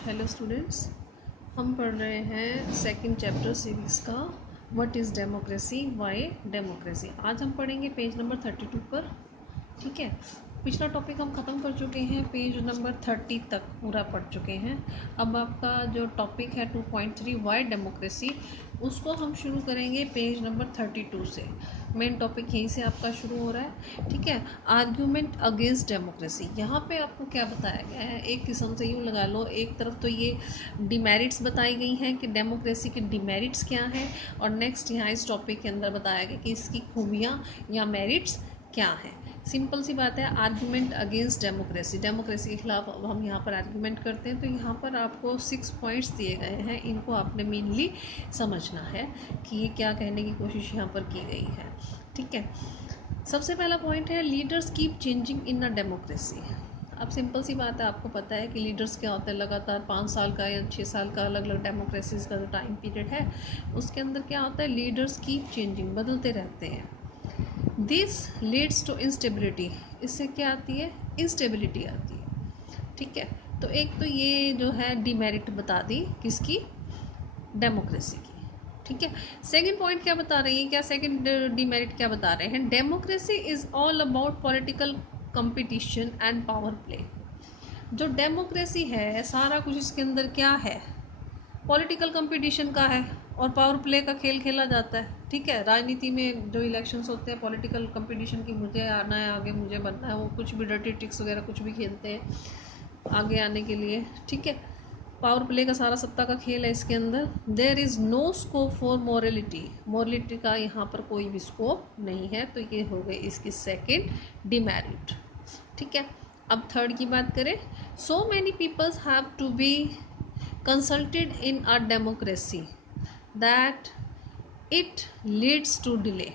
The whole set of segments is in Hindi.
हेलो स्टूडेंट्स, हम पढ़ रहे हैं सेकंड चैप्टर सिविक्स का what is democracy, why democracy. आज हम पढ़ेंगे पेज नंबर 32 पर। ठीक है, पिछला टॉपिक हम ख़त्म कर चुके हैं, पेज नंबर 30 तक पूरा पढ़ चुके हैं। अब आपका जो टॉपिक है 2.3 व्हाई डेमोक्रेसी, उसको हम शुरू करेंगे पेज नंबर 32 से। मेन टॉपिक यहीं से आपका शुरू हो रहा है। ठीक है, आर्ग्यूमेंट अगेंस्ट डेमोक्रेसी। यहाँ पे आपको क्या बताया गया है, एक किस्म से यूँ लगा लो, एक तरफ तो ये डिमेरिट्स बताई गई हैं कि डेमोक्रेसी के डिमेरिट्स क्या हैं, और नेक्स्ट यहाँ इस टॉपिक के अंदर बताया गया कि इसकी खूबियाँ या मेरिट्स क्या हैं। सिंपल सी बात है, आर्ग्यूमेंट अगेंस्ट डेमोक्रेसी, डेमोक्रेसी के खिलाफ अब हम यहाँ पर आर्ग्यूमेंट करते हैं। तो यहाँ पर आपको 6 पॉइंट्स दिए गए हैं, इनको आपने मेनली समझना है कि ये क्या कहने की कोशिश यहाँ पर की गई है। ठीक है, सबसे पहला पॉइंट है leaders keep changing in a democracy. अब सिंपल सी बात है, आपको पता है कि लीडर्स क्या होते हैं, लगातार 5 साल का या 6 साल का अलग अलग डेमोक्रेसीज का जो टाइम पीरियड है उसके अंदर क्या होता है, लीडर्स कीप चेंजिंग, बदलते रहते हैं। दिस लीड्स टू इंस्टेबिलिटी, इससे क्या आती है, इंस्टेबिलिटी आती है। ठीक है, तो एक तो ये जो है डिमेरिट बता दी किसकी, डेमोक्रेसी की। ठीक है, सेकंड पॉइंट क्या बता रही है, क्या सेकंड डिमेरिट क्या बता रहे हैं, democracy is all about political competition and power play. जो डेमोक्रेसी है सारा कुछ इसके अंदर क्या है, पॉलिटिकल कंपटीशन का है और पावर प्ले का खेल खेला जाता है। ठीक है, राजनीति में जो इलेक्शंस होते हैं पॉलिटिकल कंपटीशन की, मुझे आना है आगे, मुझे बनना है, वो कुछ भी डर्टी ट्रिक्स वगैरह कुछ भी खेलते हैं आगे आने के लिए। ठीक है, पावर प्ले का सारा सत्ता का खेल है इसके अंदर। There is no scope for morality, morality का यहाँ पर कोई भी स्कोप नहीं है। तो ये हो गई इसकी सेकेंड डिमेरिट। ठीक है, अब थर्ड की बात करें, so many peoples have to be consulted in a democracy that it leads to delay।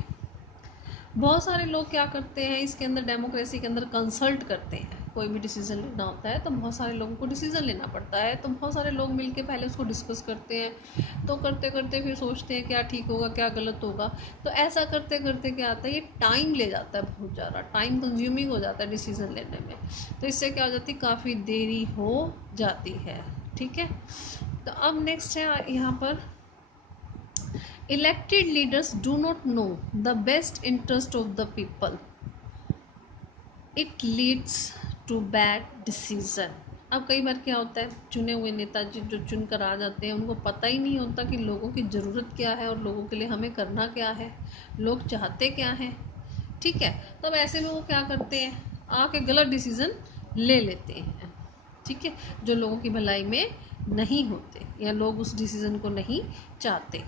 बहुत सारे लोग क्या करते हैं इसके अंदर, डेमोक्रेसी के अंदर कंसल्ट करते हैं। कोई भी डिसीजन लेना होता है तो बहुत सारे लोगों को डिसीजन लेना पड़ता है, तो बहुत सारे लोग मिलके पहले उसको डिस्कस करते हैं, तो करते करते फिर सोचते हैं क्या ठीक होगा क्या गलत होगा। तो ऐसा करते करते क्या आता है, ये टाइम ले जाता है, बहुत ज़्यादा टाइम कंज्यूमिंग हो जाता है डिसीजन लेने में। तो इससे क्या हो जाती है, काफ़ी देरी हो जाती है। ठीक है, तो अब नेक्स्ट है यहाँ पर, elected leaders do not know the best interest of the people, it leads to bad decision. अब कई बार क्या होता है, चुने हुए नेताजी जो चुन कर आ जाते हैं उनको पता ही नहीं होता कि लोगों की ज़रूरत क्या है और लोगों के लिए हमें करना क्या है, लोग चाहते क्या हैं। ठीक है, तब ऐसे में वो क्या करते हैं, आके गलत डिसीज़न ले लेते हैं। ठीक है, जो लोगों की भलाई में नहीं होते या लोग उस डिसीज़न को नहीं चाहते।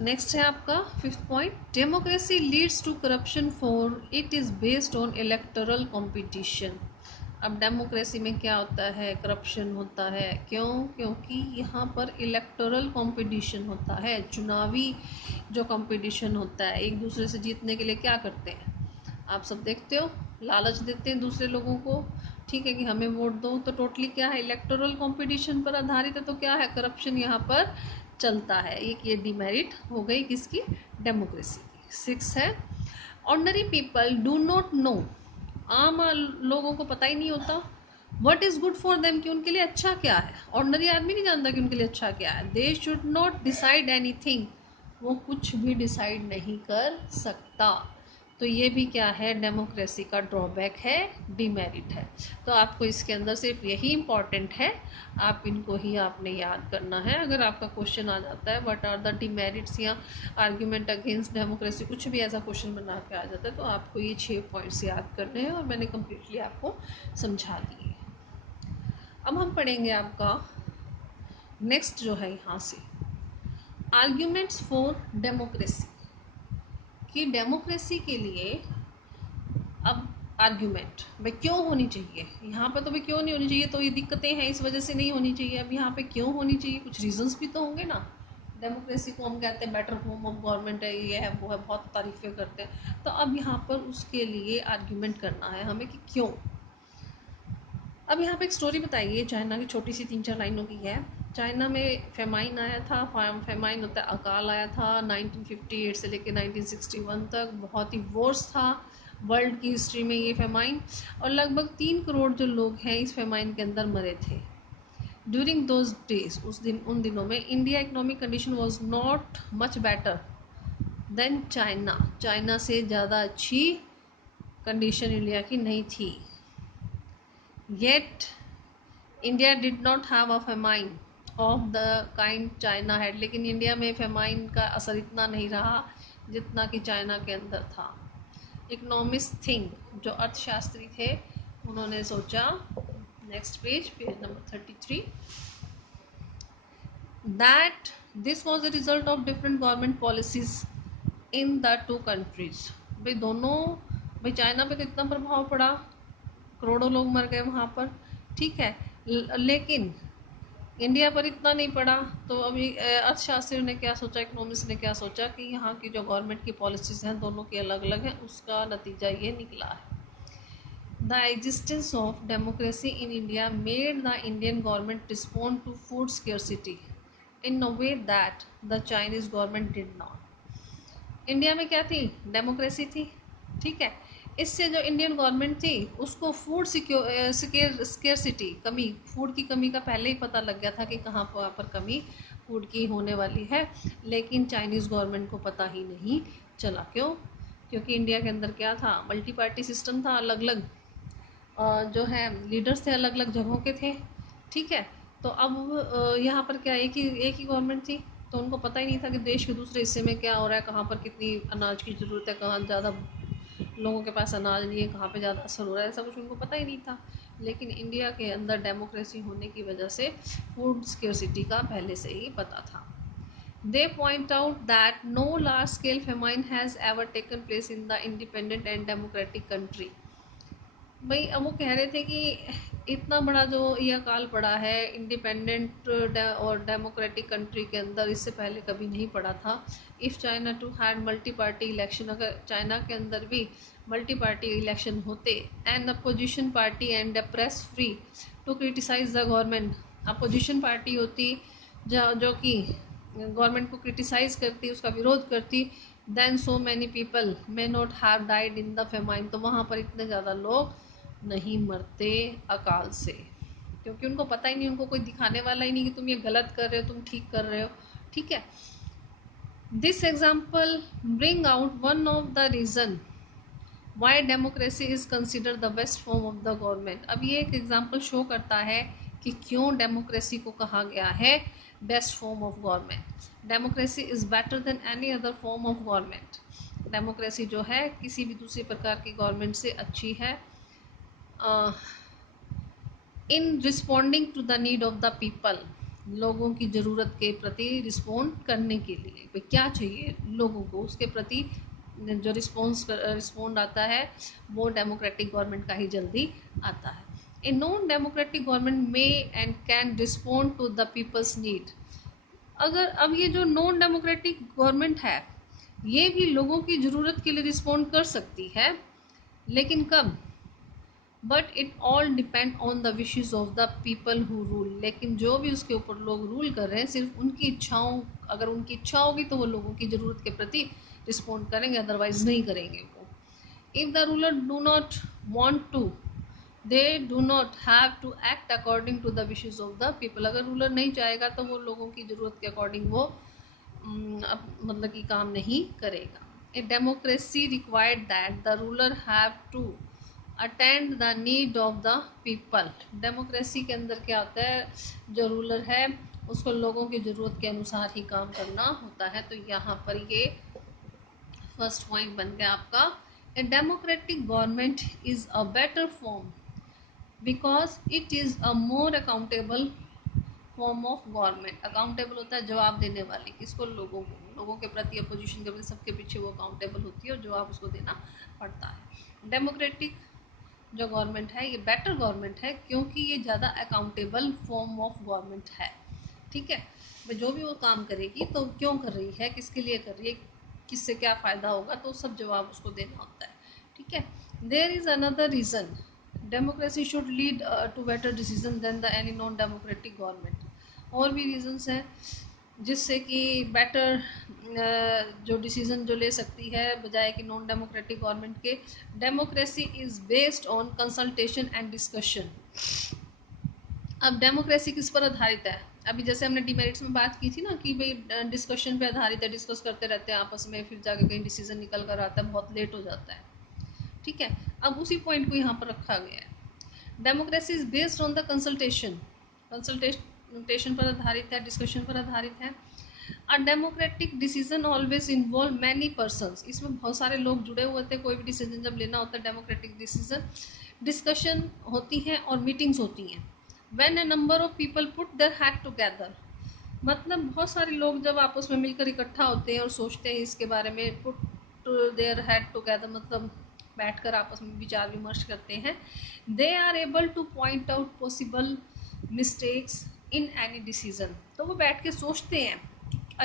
नेक्स्ट है आपका fifth point, democracy leads to corruption for it is based on electoral competition. अब डेमोक्रेसी में क्या होता है, करप्शन होता है। क्यों, क्योंकि यहाँ पर इलेक्टोरल कंपटीशन होता है, चुनावी जो कंपटीशन होता है, एक दूसरे से जीतने के लिए क्या करते हैं, आप सब देखते हो, लालच देते हैं दूसरे लोगों को। ठीक है, कि हमें वोट दो, तो टोटली क्या है, इलेक्टोरल कंपटीशन पर आधारित है। तो क्या है, करप्शन यहाँ पर चलता है। एक ये डिमेरिट हो गई किसकी, डेमोक्रेसी की। 6 है, ordinary people do not no, आम लोगों को पता ही नहीं होता, what is good for them, कि उनके लिए अच्छा क्या है। ऑर्डिनरी आदमी नहीं जानता कि उनके लिए अच्छा क्या है। They should not decide anything, वो कुछ भी डिसाइड नहीं कर सकता। तो ये भी क्या है, डेमोक्रेसी का ड्रॉबैक है, डिमेरिट है। तो आपको इसके अंदर सिर्फ यही इम्पॉर्टेंट है, आप इनको ही आपने याद करना है। अगर आपका क्वेश्चन आ जाता है व्हाट आर द डिमेरिट्स या आर्ग्यूमेंट अगेंस्ट डेमोक्रेसी, कुछ भी ऐसा क्वेश्चन बना के आ जाता है, तो आपको ये 6 पॉइंट्स याद करने हैं और मैंने कम्प्लीटली आपको समझा दिए। अब हम पढ़ेंगे आपका नेक्स्ट जो है यहाँ से, आर्ग्यूमेंट्स फॉर डेमोक्रेसी, कि डेमोक्रेसी के लिए अब आर्ग्यूमेंट भाई क्यों होनी चाहिए। यहाँ पर तो भाई क्यों नहीं होनी चाहिए, तो ये दिक्कतें हैं इस वजह से नहीं होनी चाहिए। अब यहाँ पे क्यों होनी चाहिए, कुछ रीजंस भी तो होंगे ना। डेमोक्रेसी को हम कहते हैं बेटर फॉर्म ऑफ गवर्नमेंट है, ये है वो है, बहुत तारीफें करते हैं। तो अब यहाँ पर उसके लिए आर्ग्यूमेंट करना है हमें कि क्यों। अब यहाँ पे एक स्टोरी बताई है चाइना की, छोटी सी 3-4 लाइनों की है। चाइना में फेमाइन आया था, फेमाइन होता है अकाल आया था 1958 से लेकर 1961 तक, बहुत ही वर्स्ट था वर्ल्ड की हिस्ट्री में ये फेमाइन, और लगभग 3 करोड़ जो लोग हैं इस फेमाइन के अंदर मरे थे। ड्यूरिंग दोज डेज, उन दिनों में India economic condition was not much better than China, China से ज़्यादा अच्छी कंडीशन इंडिया की नहीं थी। Yet India did not have a famine of the kind China had, लेकिन इंडिया में फेमाइन का असर इतना नहीं रहा जितना कि चाइना के अंदर था। इकोनॉमिस्ट थिंक, जो अर्थशास्त्री थे, उन्होंने सोचा, next page, page number 33, that this was a result of different government policies in the two countries. भाई दोनों, भाई चाइना पे तो इतना प्रभाव पड़ा, करोड़ों लोग मर गए वहाँ पर, ठीक है, लेकिन इंडिया पर इतना नहीं पड़ा। तो अभी अर्थशास्त्रियों ने क्या सोचा, इकोनॉमिस्ट ने क्या सोचा कि यहाँ की जो गवर्नमेंट की पॉलिसीज हैं दोनों की अलग अलग हैं, उसका नतीजा ये निकला है। The existence of democracy in India made the Indian government respond to food scarcity in a way that the Chinese government did not. India में क्या थी, डेमोक्रेसी थी, ठीक है, इससे जो इंडियन गवर्नमेंट थी उसको फूड स्केर्सिटी, कमी, फूड की कमी का पहले ही पता लग गया था कि कहाँ पर कमी फूड की होने वाली है, लेकिन चाइनीज़ गवर्नमेंट को पता ही नहीं चला। क्यों? क्योंकि इंडिया के अंदर क्या था, मल्टी पार्टी सिस्टम था, अलग अलग जो है लीडर्स थे, अलग अलग जगहों के थे, ठीक है। तो अब यहाँ पर क्या, एक ही गवर्नमेंट थी, तो उनको पता ही नहीं था कि देश के दूसरे हिस्से में क्या हो रहा है, कहाँ पर कितनी अनाज की ज़रूरत है, कहाँ ज़्यादा लोगों के पास अनाज नहीं है, कहाँ पे ज़्यादा असर हो रहा है, ऐसा कुछ उनको पता ही नहीं था। लेकिन इंडिया के अंदर डेमोक्रेसी होने की वजह से फूड सिक्योरिटी का पहले से ही पता था। They point out that no large scale famine has ever taken place in the independent and democratic country. भाई अब वो कह रहे थे कि इतना बड़ा जो ये अकाल पड़ा है इंडिपेंडेंट और डेमोक्रेटिक कंट्री के अंदर, इससे पहले कभी नहीं पड़ा था। If China too had multi party election, अगर चाइना के अंदर भी मल्टी पार्टी इलेक्शन होते, and opposition party and the press free to criticise the government, opposition party होती जो कि गवर्नमेंट को क्रिटिसाइज करती, उसका विरोध करती, then so many people may not have died in the famine, तो वहाँ पर इतने ज़्यादा लोग नहीं मरते अकाल से, क्योंकि उनको पता ही नहीं, उनको कोई दिखाने वाला ही नहीं कि तुम ये गलत कर रहे हो, तुम ठीक कर रहे हो, ठीक है। This example bring out one of the reason why democracy is consider the best form of the government. अब ये एक एग्जाम्पल शो करता है कि क्यों डेमोक्रेसी को कहा गया है best form of government. Democracy is better than any other form of government. Democracy जो है किसी भी दूसरी प्रकार की गवर्नमेंट से अच्छी है in responding to the need of the people, लोगों की ज़रूरत के प्रति रिस्पॉन्ड करने के लिए, भाई क्या चाहिए लोगों को, उसके प्रति जो रिस्पॉन्ड आता है वो डेमोक्रेटिक गवर्नमेंट का ही जल्दी आता है। A non democratic government may and can respond to the peoples need. अगर अब ये जो नॉन डेमोक्रेटिक गवर्नमेंट है ये भी लोगों की ज़रूरत के लिए रिस्पॉन्ड कर सकती है, लेकिन कब, but it all depend on the wishes of the people who rule. लेकिन जो भी उसके ऊपर लोग रूल कर रहे हैं सिर्फ उनकी इच्छाओं, अगर उनकी इच्छा होगी तो वो लोगों की ज़रूरत के प्रति रिस्पॉन्ड करेंगे, अदरवाइज नहीं करेंगे वो। If the ruler do not want to, they do not have to act according to the wishes of the people. अगर रूलर नहीं चाहेगा तो वो लोगों की ज़रूरत के अकॉर्डिंग वो मतलब कि काम नहीं करेगा। A democracy required that the ruler have to attend the need of the people. Democracy के अंदर क्या होता है, जो रूलर है उसको लोगों की ज़रूरत के अनुसार ही काम करना होता है। तो यहाँ पर ये फर्स्ट पॉइंट बन गया आपका, a democratic government is a better form because it is a more accountable form of government. Accountable होता है जवाब देने वाली, किसको, लोगों को, लोगों के प्रति, अपोजिशन के प्रति, सबके पीछे वो अकाउंटेबल होती है और जवाब उसको देना पड़ता है। डेमोक्रेटिक जो गवर्नमेंट है ये बेटर गवर्नमेंट है क्योंकि ये ज़्यादा अकाउंटेबल फॉर्म ऑफ गवर्नमेंट है, ठीक है। जो भी वो काम करेगी तो क्यों कर रही है, किसके लिए कर रही है, किससे क्या फ़ायदा होगा, तो सब जवाब उसको देना होता है, ठीक है। There is another reason democracy should lead to better decision than the any non democratic government. और भी रीजंस हैं जिससे कि बेटर जो डिसीजन जो ले सकती है बजाय कि नॉन डेमोक्रेटिक गवर्नमेंट के। Democracy is based on consultation and discussion. अब डेमोक्रेसी किस पर आधारित है? अभी जैसे हमने डिमेरिट्स में बात की थी ना कि भाई डिस्कशन पे आधारित है, डिस्कस करते रहते हैं आपस में, फिर जाके कहीं डिसीजन निकल कर आता है, बहुत लेट हो जाता है। ठीक है, अब उसी पॉइंट को यहाँ पर रखा गया है। Democracy is based on the consultation पर आधारित है, डिस्कशन पर आधारित है। A democratic decision always involve many persons, इसमें बहुत सारे लोग जुड़े हुए थे। कोई भी डिसीजन जब लेना होता है डेमोक्रेटिक डिसीजन, डिस्कशन होती हैं और मीटिंग्स होती हैं। When a number of people put their head together, मतलब बहुत सारे लोग जब आपस में मिलकर इकट्ठा होते हैं और सोचते हैं इसके बारे में, पुट देयर हेड टुगेदर मतलब बैठकर आपस में विचार विमर्श करते हैं। They are able to point out possible mistakes in any decision, तो वो बैठ के सोचते हैं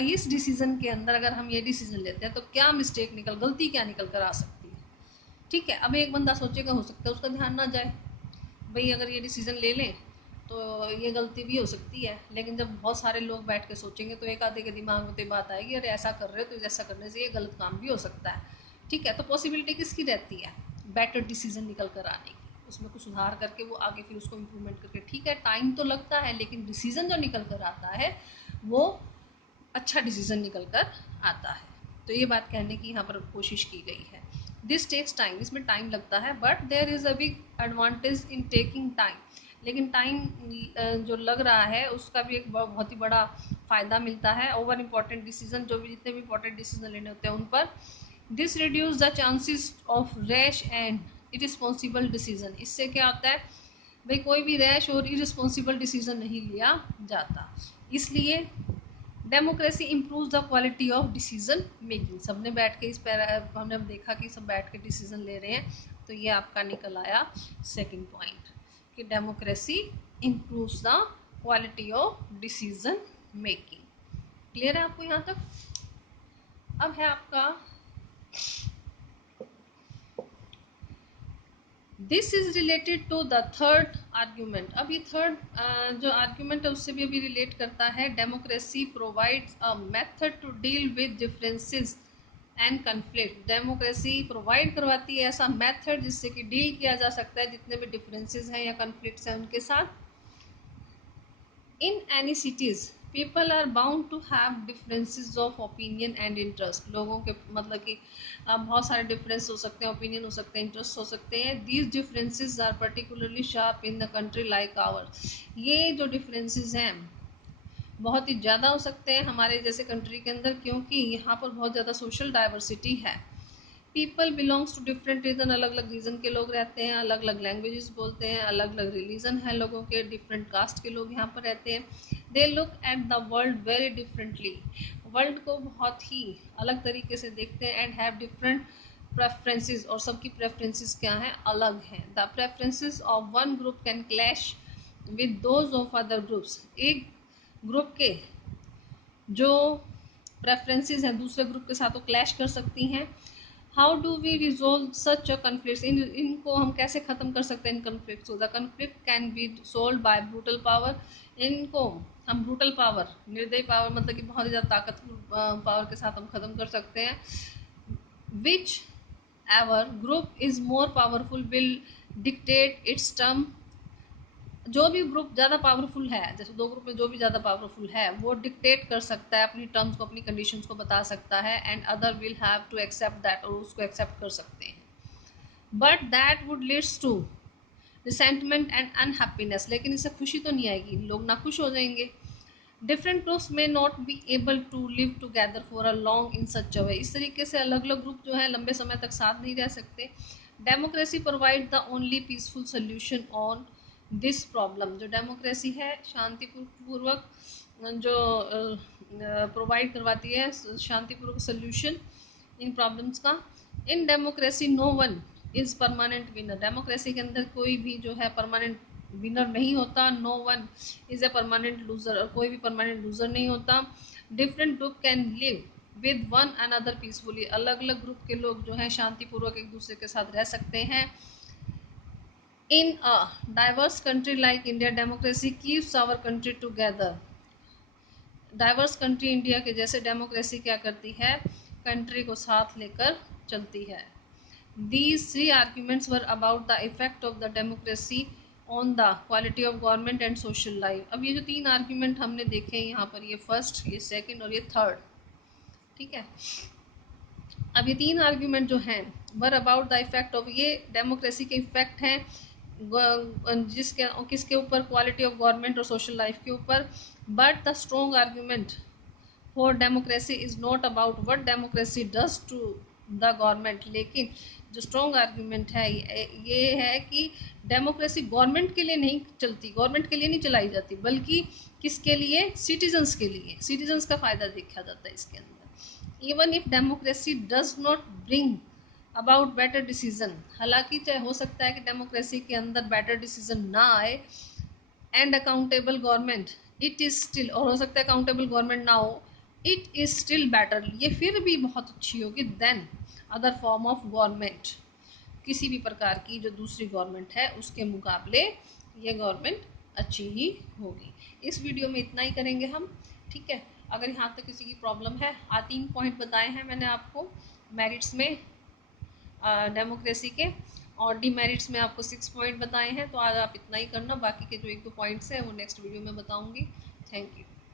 इस डिसीजन के अंदर अगर हम ये डिसीजन लेते हैं तो क्या मिस्टेक गलती क्या निकल कर आ सकती है। ठीक है, अब एक बंदा सोचेगा, हो सकता है उसका ध्यान ना जाए, भाई अगर ये डिसीजन ले लें तो ये गलती भी हो सकती है। लेकिन जब बहुत सारे लोग बैठ के सोचेंगे तो एक आधे के दिमाग में तो बात आएगी, अरे ऐसा कर रहे हो तो ऐसा करने से ये गलत काम भी हो सकता है। ठीक है, तो पॉसिबिलिटी किसकी रहती है? बेटर डिसीजन निकल कर आने की, उसमें कुछ सुधार करके वो आगे फिर उसको इम्प्रूवमेंट करके। ठीक है, टाइम तो लगता है, लेकिन डिसीजन जो निकल कर आता है वो अच्छा डिसीजन निकल कर आता है। तो ये बात कहने की यहाँ पर कोशिश की गई है। दिस टेक्स टाइम, इसमें टाइम लगता है, but there is a big advantage in taking time, लेकिन टाइम जो लग रहा है उसका भी एक बहुत ही बड़ा फ़ायदा मिलता है। ओवर इम्पॉर्टेंट डिसीजन, जो भी जितने भी इंपॉर्टेंट डिसीजन लेने होते हैं उन पर। This reduce the chances of rash and irresponsible decision, इससे क्या होता है भाई कोई भी रैश और इरिस्पॉन्सिबल डिसीजन नहीं लिया जाता। इसलिए democracy improve the quality of decision making. सबने बैठ के हमने देखा कि सब बैठ के डिसीजन ले रहे हैं, तो ये आपका निकल आया सेकंड पॉइंट कि democracy improves the quality of decision making. Clear है आपको यहाँ तक? अब है आपका this is related to the third argument. अब ये थर्ड जो आर्ग्यूमेंट है उससे भी अभी रिलेट करता है। Democracy provides a method to deal with differences and conflict, democracy provide करवाती है ऐसा मेथड जिससे कि डील किया जा सकता है जितने भी डिफरेंसेस हैं या कन्फ्लिक्ट्स हैं उनके साथ। In any cities people are bound to have differences of opinion and interest, लोगों के मतलब कि बहुत सारे डिफरेंस हो सकते हैं, ओपिनियन हो सकते हैं, इंटरेस्ट हो सकते हैं। These differences are particularly sharp in the country like our, ये जो डिफरेंसेस हैं बहुत ही ज़्यादा हो सकते हैं हमारे जैसे कंट्री के अंदर, क्योंकि यहाँ पर बहुत ज़्यादा सोशल डाइवर्सिटी है। People belongs to different region, अलग अलग रीजन के लोग रहते हैं, अलग अलग लैंग्वेजेस बोलते हैं, अलग अलग रिलीजन है लोगों के, डिफरेंट कास्ट के लोग यहाँ पर रहते हैं। They look at the world very differently, world को बहुत ही अलग तरीके से देखते हैं। एंड हैव डिफरेंट प्रेफरेंसेस, और सबकी प्रेफरेंसेस क्या हैं? अलग हैं। The preferences of one group can clash with those of other groups, एक ग्रुप के जो प्रेफरेंसेस हैं दूसरे ग्रुप के साथ वो क्लैश कर सकती हैं। How do we resolve such a conflict, इनको हम कैसे ख़त्म कर सकते हैं इन कन्फ्लिक्ट को? The conflict can be solve by brutal power, इनको हम ब्रूटल पावर, निर्दयी पावर मतलब कि बहुत ज़्यादा ताकतवर पावर के साथ हम ख़त्म कर सकते हैं। Which ever group is more powerful will dictate it's term, जो भी ग्रुप ज़्यादा पावरफुल है, जैसे दो ग्रुप में जो भी ज़्यादा पावरफुल है वो डिक्टेट कर सकता है अपनी टर्म्स को, अपनी कंडीशंस को बता सकता है। And other will have to accept that, और उसको एक्सेप्ट कर सकते हैं। But that would leads to resentment and unhappiness, लेकिन इससे खुशी तो नहीं आएगी, लोग नाखुश हो जाएंगे। डिफरेंट ग्रुप्स में not be able to live together for a long in such a way, इस तरीके से अलग अलग ग्रुप जो है लंबे समय तक साथ नहीं रह सकते। Democracy provide the only peaceful solution on this problem, जो डेमोक्रेसी है शांतिपूर्वक जो प्रोवाइड करवाती है शांतिपूर्वक सोल्यूशन इन प्रॉब्लम्स का। In democracy no one is permanent winner, democracy के अंदर कोई भी जो है परमानेंट विनर नहीं होता। No one is a permanent loser, और कोई भी परमानेंट लूजर नहीं होता। Different group can live with one another peacefully, अलग अलग ग्रुप के लोग जो हैं शांतिपूर्वक एक दूसरे के साथ रह सकते हैं। In a diverse country like India democracy keeps our country together, diverse country India के जैसे डेमोक्रेसी क्या करती है? कंट्री को साथ लेकर चलती है। These three arguments were about the effect of the democracy on the quality of government and social life. अब ये जो 3 आर्ग्यूमेंट हमने देखे हैं यहाँ पर, ये फर्स्ट, ये सेकंड और ये थर्ड, ठीक है। अब ये 3 आर्ग्यूमेंट जो हैं were about the effect of, ये डेमोक्रेसी के इफेक्ट हैं जिसके किसके ऊपर, क्वालिटी ऑफ गवर्नमेंट और सोशल लाइफ के ऊपर। But the strong argument for democracy is not about what democracy does to the government. लेकिन जो स्ट्रॉन्ग आर्ग्यूमेंट है ये है कि डेमोक्रेसी गवर्नमेंट के लिए नहीं चलती, गवर्नमेंट के लिए नहीं चलाई जाती, बल्कि किसके लिए, सिटीजन्स के लिए, सिटीजन्स का फ़ायदा देखा जाता है इसके अंदर। Even if democracy does not bring about better decision, हालांकि चाहे हो सकता है कि डेमोक्रेसी के अंदर बेटर डिसीजन ना आए, and accountable government it is still, और हो सकता है अकाउंटेबल गवर्नमेंट ना हो, इट इज़ स्टिल बेटर, ये फिर भी बहुत अच्छी होगी than other form of government, किसी भी प्रकार की जो दूसरी गवर्नमेंट है उसके मुकाबले ये गवर्नमेंट अच्छी ही होगी। इस वीडियो में इतना ही करेंगे हम, ठीक है। अगर यहाँ तक किसी की प्रॉब्लम है, 3 पॉइंट बताए हैं मैंने आपको मेरिट्स में डेमोक्रेसी के, और डीमेरिट्स में आपको 6 पॉइंट बताए हैं। तो आज आप इतना ही करना, बाकी के जो 1-2 पॉइंट्स हैं वो नेक्स्ट वीडियो में बताऊंगी। Thank you.